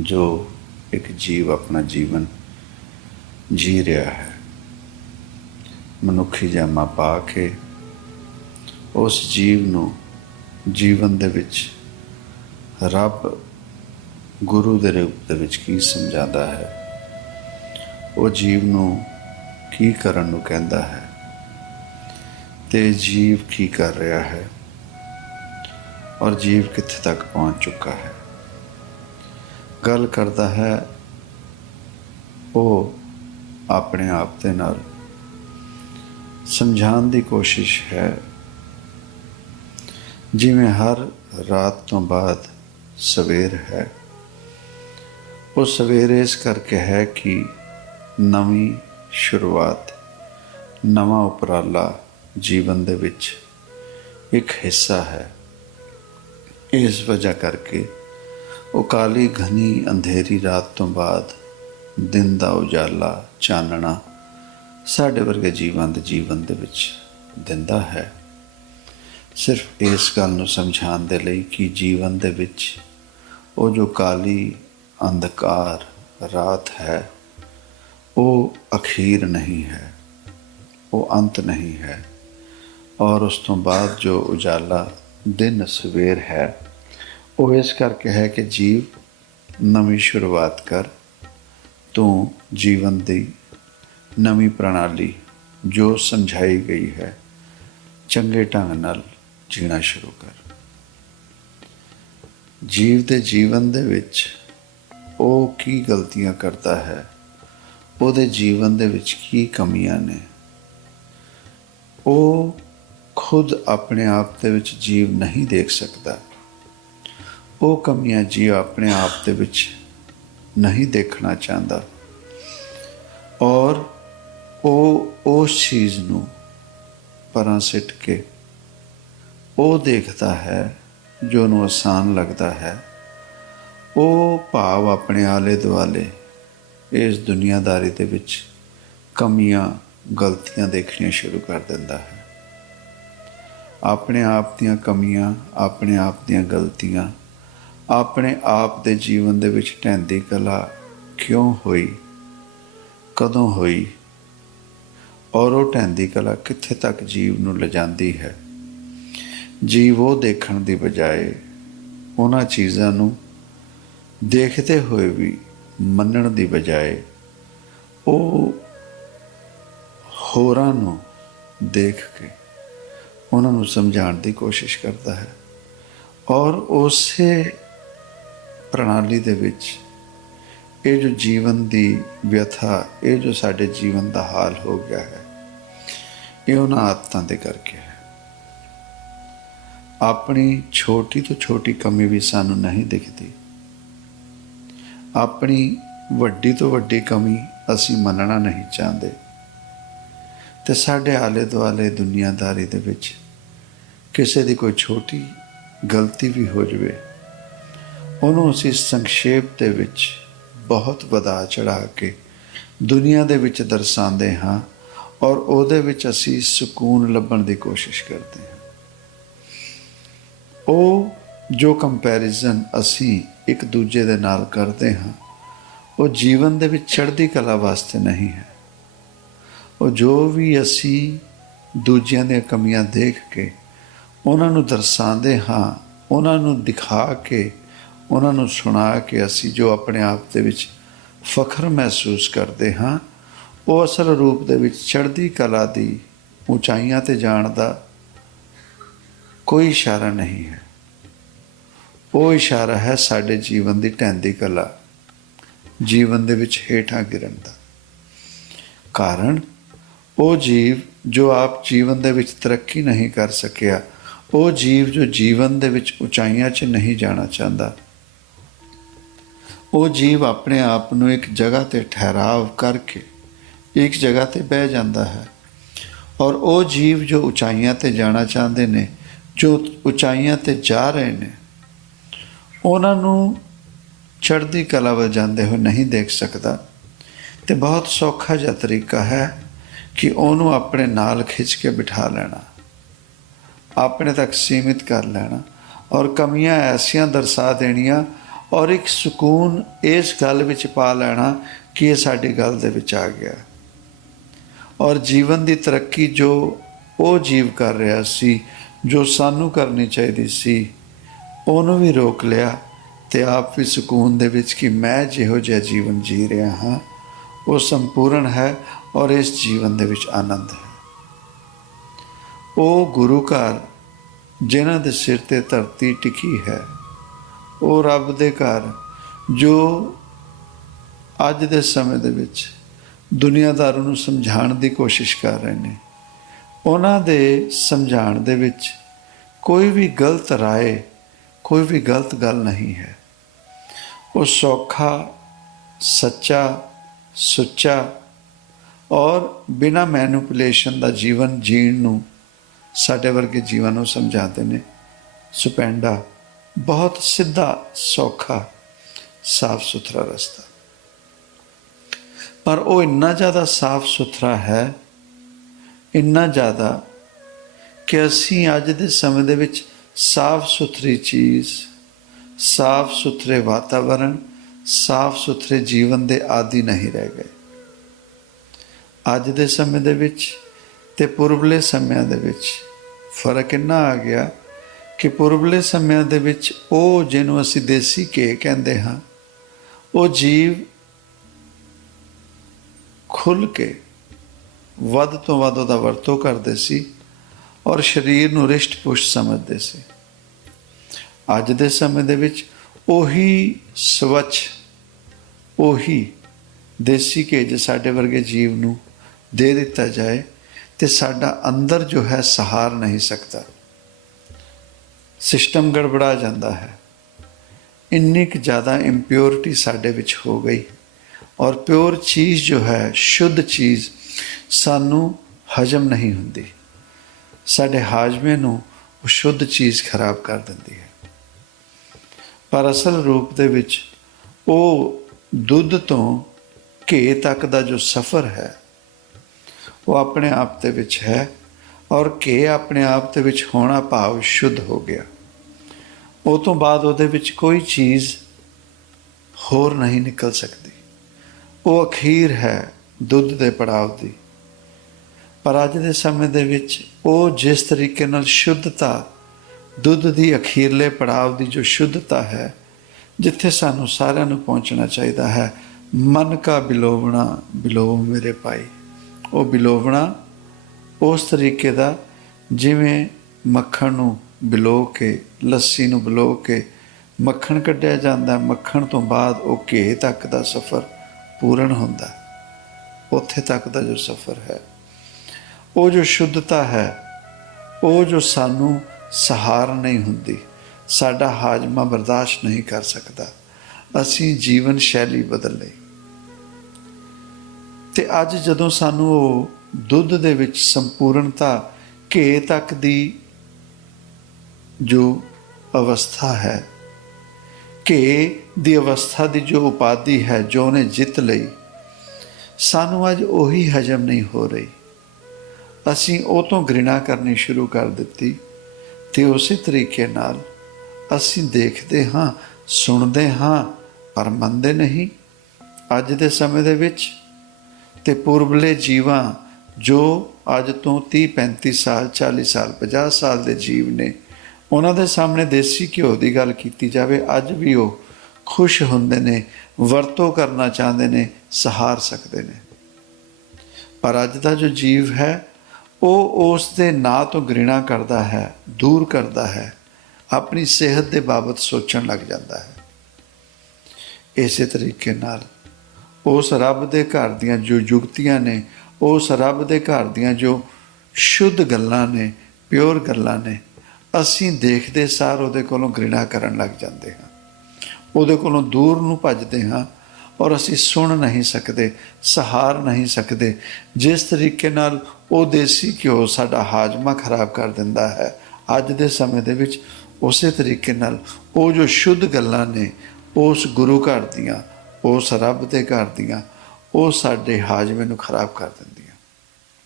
जो एक जीव अपना जीवन जी रहा है। मनुखी जामा पा के उस जीव ਨੂੰ ਜੀਵਨ ਦੇ ਵਿੱਚ ਰੱਬ ਗੁਰੂ ਦੇ ਰੂਪ ਦੇ ਵਿੱਚ ਕੀ ਸਮਝਾਉਂਦਾ ਹੈ, ਉਹ ਜੀਵ ਨੂੰ ਕੀ ਕਰਨ ਨੂੰ ਕਹਿੰਦਾ ਹੈ ਤੇ ਜੀਵ ਕੀ ਕਰ ਰਿਹਾ ਹੈ ਔਰ ਜੀਵ ਕਿੱਥੇ ਤੱਕ ਪਹੁੰਚ ਚੁੱਕਾ ਹੈ। ਗੱਲ ਕਰਦਾ ਹੈ ਉਹ ਆਪਣੇ ਆਪ ਦੇ ਨਾਲ ਸਮਝਾਉਣ ਦੀ ਕੋਸ਼ਿਸ਼ ਹੈ। ਜਿਵੇਂ ਹਰ ਰਾਤ ਤੋਂ ਬਾਅਦ ਸਵੇਰ ਹੈ, ਉਹ ਸਵੇਰ ਇਸ ਕਰਕੇ ਹੈ ਕਿ ਨਵੀਂ ਸ਼ੁਰੂਆਤ, ਨਵਾਂ ਉਪਰਾਲਾ ਜੀਵਨ ਦੇ ਵਿੱਚ ਇੱਕ ਹਿੱਸਾ ਹੈ। ਇਸ ਵਜ੍ਹਾ ਕਰਕੇ ਉਹ ਕਾਲੀ ਘਨੀ ਅੰਧੇਰੀ ਰਾਤ ਤੋਂ ਬਾਅਦ ਦਿਨ ਦਾ ਉਜਾਲਾ, ਚਾਨਣਾ ਸਾਡੇ ਵਰਗੇ ਜੀਵਾਂ ਦੇ ਜੀਵਨ ਦੇ ਵਿੱਚ ਦਿੰਦਾ ਹੈ। ਸਿਰਫ ਇਸ ਗੱਲ ਨੂੰ ਸਮਝਾਉਣ ਦੇ ਲਈ ਕਿ ਜੀਵਨ ਦੇ ਵਿੱਚ ਉਹ ਜੋ ਕਾਲੀ ਅੰਧਕਾਰ ਰਾਤ ਹੈ ਉਹ ਅਖੀਰ ਨਹੀਂ ਹੈ, ਉਹ ਅੰਤ ਨਹੀਂ ਹੈ। ਔਰ ਉਸ ਤੋਂ ਬਾਅਦ ਜੋ ਉਜਾਲਾ ਦਿਨ ਸਵੇਰ ਹੈ ਉਹ ਇਸ ਕਰਕੇ ਹੈ ਕਿ ਜੀਵ ਨਵੀਂ ਸ਼ੁਰੂਆਤ ਕਰ, ਤੂੰ ਜੀਵਨ ਦੀ ਨਵੀਂ ਪ੍ਰਣਾਲੀ ਜੋ ਸਮਝਾਈ ਗਈ ਹੈ ਚੰਗੇ ਢੰਗ ਨਾਲ ਜੀਣਾ ਸ਼ੁਰੂ ਕਰ। ਜੀਵ ਦੇ ਜੀਵਨ ਦੇ ਵਿੱਚ ਉਹ ਕੀ ਗਲਤੀਆਂ ਕਰਦਾ ਹੈ, ਉਹਦੇ ਜੀਵਨ ਦੇ ਵਿੱਚ ਕੀ ਕਮੀਆਂ ਨੇ, ਉਹ ਖੁਦ ਆਪਣੇ ਆਪ ਦੇ ਵਿੱਚ ਜੀਵ ਨਹੀਂ ਦੇਖ ਸਕਦਾ। ਉਹ ਕਮੀਆਂ ਜੀਵ ਆਪਣੇ ਆਪ ਦੇ ਵਿੱਚ ਨਹੀਂ ਦੇਖਣਾ ਚਾਹੁੰਦਾ ਔਰ ਉਹ ਉਸ ਚੀਜ਼ ਨੂੰ ਪਰਾਂ ਸਿੱਟ ਕੇ ਉਹ ਦੇਖਦਾ ਹੈ ਜੋ ਉਹਨੂੰ ਆਸਾਨ ਲੱਗਦਾ ਹੈ। ਉਹ ਭਾਵ ਆਪਣੇ ਆਲੇ ਦੁਆਲੇ ਇਸ ਦੁਨੀਆਦਾਰੀ ਦੇ ਵਿੱਚ ਕਮੀਆਂ, ਗਲਤੀਆਂ ਦੇਖਣੀਆਂ ਸ਼ੁਰੂ ਕਰ ਦਿੰਦਾ ਹੈ। ਆਪਣੇ ਆਪ ਦੀਆਂ ਕਮੀਆਂ, ਆਪਣੇ ਆਪ ਦੀਆਂ ਗਲਤੀਆਂ, ਆਪਣੇ ਆਪ ਦੇ ਜੀਵਨ ਦੇ ਵਿੱਚ ਢਹਿੰਦੀ ਕਲਾ ਕਿਉਂ ਹੋਈ, ਕਦੋਂ ਹੋਈ ਔਰ ਉਹ ਢਹਿੰਦੀ ਕਲਾ ਕਿੱਥੇ ਤੱਕ ਜੀਵ ਨੂੰ ਲਿਜਾਂਦੀ ਹੈ। ਜੀਵ ਉਹ ਦੇਖਣ ਦੀ ਬਜਾਏ ਉਹਨਾਂ ਚੀਜ਼ਾਂ ਨੂੰ ਦੇਖਦੇ ਹੋਏ ਵੀ ਮੰਨਣ ਦੀ ਬਜਾਏ ਉਹ ਹੋਰਾਂ ਨੂੰ ਦੇਖ ਕੇ ਉਹਨਾਂ ਨੂੰ ਸਮਝਾਉਣ ਦੀ ਕੋਸ਼ਿਸ਼ ਕਰਦਾ ਹੈ ਔਰ ਉਸੇ ਪ੍ਰਣਾਲੀ ਦੇ ਵਿੱਚ ਇਹ ਜੋ ਜੀਵਨ ਦੀ ਵਿਅਥਾ, ਇਹ ਜੋ ਸਾਡੇ ਜੀਵਨ ਦਾ ਹਾਲ ਹੋ ਗਿਆ ਹੈ, ਇਹ ਉਹਨਾਂ ਆਦਤਾਂ ਦੇ ਕਰਕੇ ਹੈ। ਆਪਣੀ ਛੋਟੀ ਤੋਂ ਛੋਟੀ ਕਮੀ ਵੀ ਸਾਨੂੰ ਨਹੀਂ ਦਿਖਦੀ, ਆਪਣੀ ਵੱਡੀ ਤੋਂ ਵੱਡੀ ਕਮੀ ਅਸੀਂ ਮੰਨਣਾ ਨਹੀਂ ਚਾਹੁੰਦੇ ਤੇ ਸਾਡੇ ਆਲੇ ਦੁਆਲੇ ਦੁਨੀਆਦਾਰੀ ਦੇ ਵਿੱਚ ਕਿਸੇ ਦੀ ਕੋਈ ਛੋਟੀ ਗਲਤੀ ਵੀ ਹੋ ਜਾਵੇ ਉਹਨੂੰ ਅਸੀਂ ਸੰਖੇਪ ਦੇ ਵਿੱਚ ਬਹੁਤ ਵਧਾ ਚੜ੍ਹਾ ਕੇ ਦੁਨੀਆ ਦੇ ਵਿੱਚ ਦਰਸਾਉਂਦੇ ਹਾਂ ਔਰ ਉਹਦੇ ਵਿੱਚ ਅਸੀਂ ਸਕੂਨ ਲੱਭਣ ਦੀ ਕੋਸ਼ਿਸ਼ ਕਰਦੇ ਹਾਂ। ਉਹ ਜੋ ਕੰਪੈਰੀਜ਼ਨ ਅਸੀਂ ਇੱਕ ਦੂਜੇ ਦੇ ਨਾਲ ਕਰਦੇ ਹਾਂ ਉਹ ਜੀਵਨ ਦੇ ਵਿੱਚ ਚੜ੍ਹਦੀ ਕਲਾ ਵਾਸਤੇ ਨਹੀਂ ਹੈ। ਉਹ ਜੋ ਵੀ ਅਸੀਂ ਦੂਜਿਆਂ ਦੀਆਂ ਕਮੀਆਂ ਦੇਖ ਕੇ ਉਹਨਾਂ ਨੂੰ ਦਰਸਾਉਂਦੇ ਹਾਂ, ਉਹਨਾਂ ਨੂੰ ਦਿਖਾ ਕੇ, ਉਹਨਾਂ ਨੂੰ ਸੁਣਾ ਕੇ ਅਸੀਂ ਜੋ ਆਪਣੇ ਆਪ ਦੇ ਵਿੱਚ ਫਖਰ ਮਹਿਸੂਸ ਕਰਦੇ ਹਾਂ ਉਹ ਅਸਲ ਰੂਪ ਦੇ ਵਿੱਚ ਚੜ੍ਹਦੀ ਕਲਾ ਦੀ ਉਚਾਈਆਂ 'ਤੇ ਜਾਣ ਦਾ ਕੋਈ ਇਸ਼ਾਰਾ ਨਹੀਂ ਹੈ। ਉਹ ਇਸ਼ਾਰਾ ਹੈ ਸਾਡੇ ਜੀਵਨ ਦੀ ਢਹਿੰਦੀ ਕਲਾ, ਜੀਵਨ ਦੇ ਵਿੱਚ ਹੇਠਾਂ ਗਿਰਨ ਦਾ। ਕਾਰਨ ਉਹ ਜੀਵ ਜੋ ਆਪ ਜੀਵਨ ਦੇ ਵਿੱਚ ਤਰੱਕੀ ਨਹੀਂ ਕਰ ਸਕਿਆ, ਉਹ ਜੀਵ ਜੋ ਜੀਵਨ ਦੇ ਵਿੱਚ ਉਚਾਈਆਂ 'ਚ ਨਹੀਂ ਜਾਣਾ ਚਾਹੁੰਦਾ, ਉਹ ਜੀਵ ਆਪਣੇ ਆਪ ਨੂੰ ਇੱਕ ਜਗ੍ਹਾ 'ਤੇ ਠਹਿਰਾਵ ਕਰਕੇ ਇੱਕ ਜਗ੍ਹਾ 'ਤੇ ਬਹਿ ਜਾਂਦਾ ਹੈ ਔਰ ਉਹ ਜੀਵ ਜੋ ਉਚਾਈਆਂ 'ਤੇ ਜਾਣਾ ਚਾਹੁੰਦੇ ਨੇ, ਜੋ ਉਚਾਈਆਂ 'ਤੇ ਜਾ ਰਹੇ ਨੇ, ਉਹਨਾਂ ਨੂੰ ਚੜ੍ਹਦੀ ਕਲਾ ਵੱਲ ਜਾਂਦੇ ਹੋਏ ਨਹੀਂ ਦੇਖ ਸਕਦਾ। ਅਤੇ ਬਹੁਤ ਸੌਖਾ ਜਿਹਾ ਤਰੀਕਾ ਹੈ ਕਿ ਉਹਨੂੰ ਆਪਣੇ ਨਾਲ ਖਿੱਚ ਕੇ ਬਿਠਾ ਲੈਣਾ, ਆਪਣੇ ਤੱਕ ਸੀਮਿਤ ਕਰ ਲੈਣਾ ਔਰ ਕਮੀਆਂ ਐਸੀਆਂ ਦਰਸਾ ਦੇਣੀਆਂ ਔਰ ਇੱਕ ਸਕੂਨ ਇਸ ਗੱਲ ਵਿੱਚ ਪਾ ਲੈਣਾ ਕਿ ਇਹ ਸਾਡੀ ਗੱਲ ਦੇ ਵਿੱਚ ਆ ਗਿਆ। ਔਰ ਜੀਵਨ ਦੀ ਤਰੱਕੀ ਜੋ ਉਹ ਜੀਵ ਕਰ ਰਿਹਾ ਸੀ, ਜੋ ਸਾਨੂੰ ਕਰਨੀ ਚਾਹੀਦੀ ਸੀ, ਉਹਨੂੰ ਵੀ ਰੋਕ ਲਿਆ ਅਤੇ ਆਪ ਵੀ ਸਕੂਨ ਦੇ ਵਿੱਚ ਕਿ ਮੈਂ ਜਿਹੋ ਜਿਹਾ ਜੀਵਨ ਜੀ ਰਿਹਾ ਹਾਂ ਉਹ ਸੰਪੂਰਨ ਹੈ ਔਰ ਇਸ ਜੀਵਨ ਦੇ ਵਿੱਚ ਆਨੰਦ ਹੈ। ਉਹ ਗੁਰੂ ਘਰ ਜਿਨ੍ਹਾਂ ਦੇ ਸਿਰ 'ਤੇ ਧਰਤੀ ਟਿਕੀ ਹੈ, ਉਹ ਰੱਬ ਦੇ ਘਰ ਜੋ ਅੱਜ ਦੇ ਸਮੇਂ ਦੇ ਵਿੱਚ ਦੁਨੀਆਦਾਰ ਨੂੰ ਸਮਝਾਉਣ ਦੀ ਕੋਸ਼ਿਸ਼ ਕਰ ਰਹੇ ਨੇ, ਉਹਨਾਂ ਦੇ ਸਮਝਾਉਣ ਦੇ ਵਿੱਚ ਕੋਈ ਵੀ ਗਲਤ ਰਾਏ, ਕੋਈ ਵੀ ਗਲਤ ਗੱਲ ਨਹੀਂ ਹੈ। ਉਹ ਸੌਖਾ, ਸੱਚਾ, ਸੁੱਚਾ ਔਰ ਬਿਨਾਂ ਮੈਨੂਪੂਲੇਸ਼ਨ ਦਾ ਜੀਵਨ ਜੀਣ ਨੂੰ ਸਾਡੇ ਵਰਗੇ ਜੀਵਨ ਨੂੰ ਸਮਝਾਉਂਦੇ ਨੇ। ਸੁਪੈਂਡਾ, ਬਹੁਤ ਸਿੱਧਾ, ਸੌਖਾ, ਸਾਫ ਸੁਥਰਾ ਰਸਤਾ। ਪਰ ਉਹ ਇੰਨਾ ਜ਼ਿਆਦਾ ਸਾਫ ਸੁਥਰਾ ਹੈ, ਇੰਨਾ ਜ਼ਿਆਦਾ ਕਿ ਅਸੀਂ ਅੱਜ ਦੇ ਸਮੇਂ ਦੇ ਵਿੱਚ ਸਾਫ ਸੁਥਰੀ ਚੀਜ਼, ਸਾਫ ਸੁਥਰੇ ਵਾਤਾਵਰਣ, ਸਾਫ ਸੁਥਰੇ ਜੀਵਨ ਦੇ ਆਦੀ ਨਹੀਂ ਰਹਿ ਗਏ। ਅੱਜ ਦੇ ਸਮੇਂ ਦੇ ਵਿੱਚ ਤੇ ਪੁਰਬਲੇ ਸਮਿਆਂ ਦੇ ਵਿੱਚ ਫਰਕ ਇੰਨਾ ਆ ਗਿਆ ਕਿ ਪੁਰਬਲੇ ਸਮਿਆਂ ਦੇ ਵਿੱਚ ਉਹ ਜਿਹਨੂੰ ਅਸੀਂ ਦੇਸੀ ਘੇ ਕਹਿੰਦੇ ਹਾਂ, ਉਹ ਜੀਵ ਖੁੱਲ੍ਹ ਕੇ ਵੱਧ ਤੋਂ ਵੱਧ ਉਹਦਾ ਵਰਤੋਂ ਕਰਦੇ ਸੀ ਔਰ ਸਰੀਰ ਨੂੰ ਰਿਸ਼ਟ ਪੁਸ਼ਟ ਸਮਝਦੇ ਸੀ। ਅੱਜ ਦੇ ਸਮੇਂ ਦੇ ਵਿੱਚ ਉਹੀ ਸਵੱਛ, ਉਹੀ ਦੇਸੀ ਘੇ ਜੇ ਸਾਡੇ ਵਰਗੇ ਜੀਵ ਨੂੰ ਦੇ ਦਿੱਤਾ ਜਾਏ ਤੇ ਸਾਡਾ ਅੰਦਰ ਜੋ ਹੈ ਸਹਾਰ ਨਹੀਂ ਸਕਦਾ, ਸਿਸਟਮ ਗੜਬੜਾ ਜਾਂਦਾ ਹੈ। ਇੰਨੀ ਕੁ ਜ਼ਿਆਦਾ ਇੰਪਿਓਰਿਟੀ ਸਾਡੇ ਵਿੱਚ ਹੋ ਗਈ ਔਰ ਪਿਓਰ ਚੀਜ਼ ਜੋ ਹੈ, ਸ਼ੁੱਧ ਚੀਜ਼ ਸਾਨੂੰ ਹਜਮ ਨਹੀਂ ਹੁੰਦੀ। ਸਾਡੇ ਹਾਜ਼ਮੇ ਨੂੰ ਉਹ ਸ਼ੁੱਧ ਚੀਜ਼ ਖਰਾਬ ਕਰ ਦਿੰਦੀ ਹੈ। ਪਰ ਅਸਲ ਰੂਪ ਦੇ ਵਿੱਚ ਉਹ ਦੁੱਧ ਤੋਂ ਘੇ ਤੱਕ ਦਾ ਜੋ ਸਫ਼ਰ ਹੈ ਉਹ ਆਪਣੇ ਆਪ ਦੇ ਵਿੱਚ ਹੈ ਔਰ ਘੇ ਆਪਣੇ ਆਪ ਦੇ ਵਿੱਚ ਹੋਣਾ ਭਾਵ ਸ਼ੁੱਧ ਹੋ ਗਿਆ। ਉਹ ਤੋਂ ਬਾਅਦ ਉਹਦੇ ਵਿੱਚ ਕੋਈ ਚੀਜ਼ ਹੋਰ ਨਹੀਂ ਨਿਕਲ ਸਕਦੀ। ਉਹ ਅਖੀਰ ਹੈ ਦੁੱਧ ਦੇ ਪੜਾਅ ਦੀ। ਪਰ ਅੱਜ ਦੇ ਸਮੇਂ ਦੇ ਵਿੱਚ ਉਹ ਜਿਸ ਤਰੀਕੇ ਨਾਲ ਸ਼ੁੱਧਤਾ, ਦੁੱਧ ਦੀ ਅਖੀਰਲੇ ਪੜਾਅ ਦੀ ਜੋ ਸ਼ੁੱਧਤਾ ਹੈ, ਜਿੱਥੇ ਸਾਨੂੰ ਸਾਰਿਆਂ ਨੂੰ ਪਹੁੰਚਣਾ ਚਾਹੀਦਾ ਹੈ, ਮਨ ਕਾ ਬਿਲੋਵਣਾ ਬਿਲੋਵ ਮੇਰੇ ਭਾਈ। ਉਹ ਬਿਲੋਵਣਾ ਉਸ ਤਰੀਕੇ ਦਾ ਜਿਵੇਂ ਮੱਖਣ ਨੂੰ ਬਿਲੋ ਕੇ, ਲੱਸੀ ਨੂੰ ਬਿਲੋ ਕੇ ਮੱਖਣ ਕੱਢਿਆ ਜਾਂਦਾ, ਮੱਖਣ ਤੋਂ ਬਾਅਦ ਉਹ ਘੇ ਤੱਕ ਦਾ ਸਫ਼ਰ ਪੂਰਨ ਹੁੰਦਾ। ਉੱਥੇ ਤੱਕ ਦਾ ਜੋ ਸਫ਼ਰ ਹੈ, ਉਹ ਜੋ ਸ਼ੁੱਧਤਾ ਹੈ, ਉਹ ਜੋ ਸਾਨੂੰ ਸਹਾਰ ਨਹੀਂ ਹੁੰਦੀ, ਸਾਡਾ ਹਾਜ਼ਮਾ ਬਰਦਾਸ਼ਤ ਨਹੀਂ ਕਰ ਸਕਦਾ, ਅਸੀਂ ਜੀਵਨ ਸ਼ੈਲੀ ਬਦਲ ਲਈ। ਤੇ ਅੱਜ ਜਦੋਂ ਸਾਨੂੰ ਉਹ ਦੁੱਧ ਦੇ ਵਿੱਚ ਸੰਪੂਰਨਤਾ, ਘੇ ਤੱਕ ਦੀ ਜੋ ਅਵਸਥਾ ਹੈ, ਘੇ ਦੀ ਅਵਸਥਾ ਦੀ ਜੋ ਉਪਾਧੀ ਹੈ, ਜੋ ਉਹਨੇ ਜਿੱਤ ਲਈ, ਸਾਨੂੰ ਅੱਜ ਉਹੀ ਹਜਮ ਨਹੀਂ ਹੋ ਰਹੀ। ਅਸੀਂ ਉਹ ਤੋਂ ਘ੍ਰਿਣਾ ਕਰਨੀ ਸ਼ੁਰੂ ਕਰ ਦਿੱਤੀ ਅਤੇ ਉਸੇ ਤਰੀਕੇ ਨਾਲ ਅਸੀਂ ਦੇਖਦੇ ਹਾਂ, ਸੁਣਦੇ ਹਾਂ, ਪਰ ਮੰਨਦੇ ਨਹੀਂ। ਅੱਜ ਦੇ ਸਮੇਂ ਦੇ ਵਿੱਚ ਤੇ ਪੁਰਬਲੇ ਜੀਵਾਂ ਜੋ ਅੱਜ ਤੋਂ 30-35 ਸਾਲ, 40 ਸਾਲ, 50 ਸਾਲ ਦੇ ਜੀਵ ਨੇ, ਉਹਨਾਂ ਦੇ ਸਾਹਮਣੇ ਦੇਸੀ ਘਿਓ ਦੀ ਗੱਲ ਕੀਤੀ ਜਾਵੇ, ਅੱਜ ਵੀ ਉਹ ਖੁਸ਼ ਹੁੰਦੇ ਨੇ, ਵਰਤੋਂ ਕਰਨਾ ਚਾਹੁੰਦੇ ਨੇ, ਸਹਾਰ ਸਕਦੇ ਨੇ। ਪਰ ਅੱਜ ਦਾ ਜੋ ਜੀਵ ਹੈ ਉਹ ਉਸ ਦੇ ਨਾਂ ਤੋਂ ਘ੍ਰਿਣਾ ਕਰਦਾ ਹੈ, ਦੂਰ ਕਰਦਾ ਹੈ, ਆਪਣੀ ਸਿਹਤ ਦੇ ਬਾਬਤ ਸੋਚਣ ਲੱਗ ਜਾਂਦਾ ਹੈ। ਇਸੇ ਤਰੀਕੇ ਨਾਲ ਉਸ ਰੱਬ ਦੇ ਘਰ ਦੀਆਂ ਜੋ ਯੁਕਤੀਆਂ ਨੇ, ਉਸ ਰੱਬ ਦੇ ਘਰ ਦੀਆਂ ਜੋ ਸ਼ੁੱਧ ਗੱਲਾਂ ਨੇ, ਪਿਓਰ ਗੱਲਾਂ ਨੇ, ਅਸੀਂ ਦੇਖਦੇ ਸਾਰ ਉਹਦੇ ਕੋਲੋਂ ਘ੍ਰਿਣਾ ਕਰਨ ਲੱਗ ਜਾਂਦੇ ਹਾਂ, ਉਹਦੇ ਕੋਲੋਂ ਦੂਰ ਨੂੰ ਭੱਜਦੇ ਹਾਂ ਔਰ ਅਸੀਂ ਸੁਣ ਨਹੀਂ ਸਕਦੇ, ਸਹਾਰ ਨਹੀਂ ਸਕਦੇ। ਜਿਸ ਤਰੀਕੇ ਨਾਲ ਉਹ ਦੇਸੀ ਘਿਓ ਸਾਡਾ ਹਾਜ਼ਮਾ ਖਰਾਬ ਕਰ ਦਿੰਦਾ ਹੈ, ਅੱਜ ਦੇ ਸਮੇਂ ਦੇ ਵਿੱਚ ਉਸੇ ਤਰੀਕੇ ਨਾਲ ਉਹ ਜੋ ਸ਼ੁੱਧ ਗੱਲਾਂ ਨੇ, ਉਸ ਗੁਰੂ ਘਰ ਦੀਆਂ, ਉਸ ਰੱਬ ਦੇ ਘਰ ਦੀਆਂ, ਉਹ ਸਾਡੇ ਹਾਜ਼ਮੇ ਨੂੰ ਖਰਾਬ ਕਰ ਦਿੰਦੇ।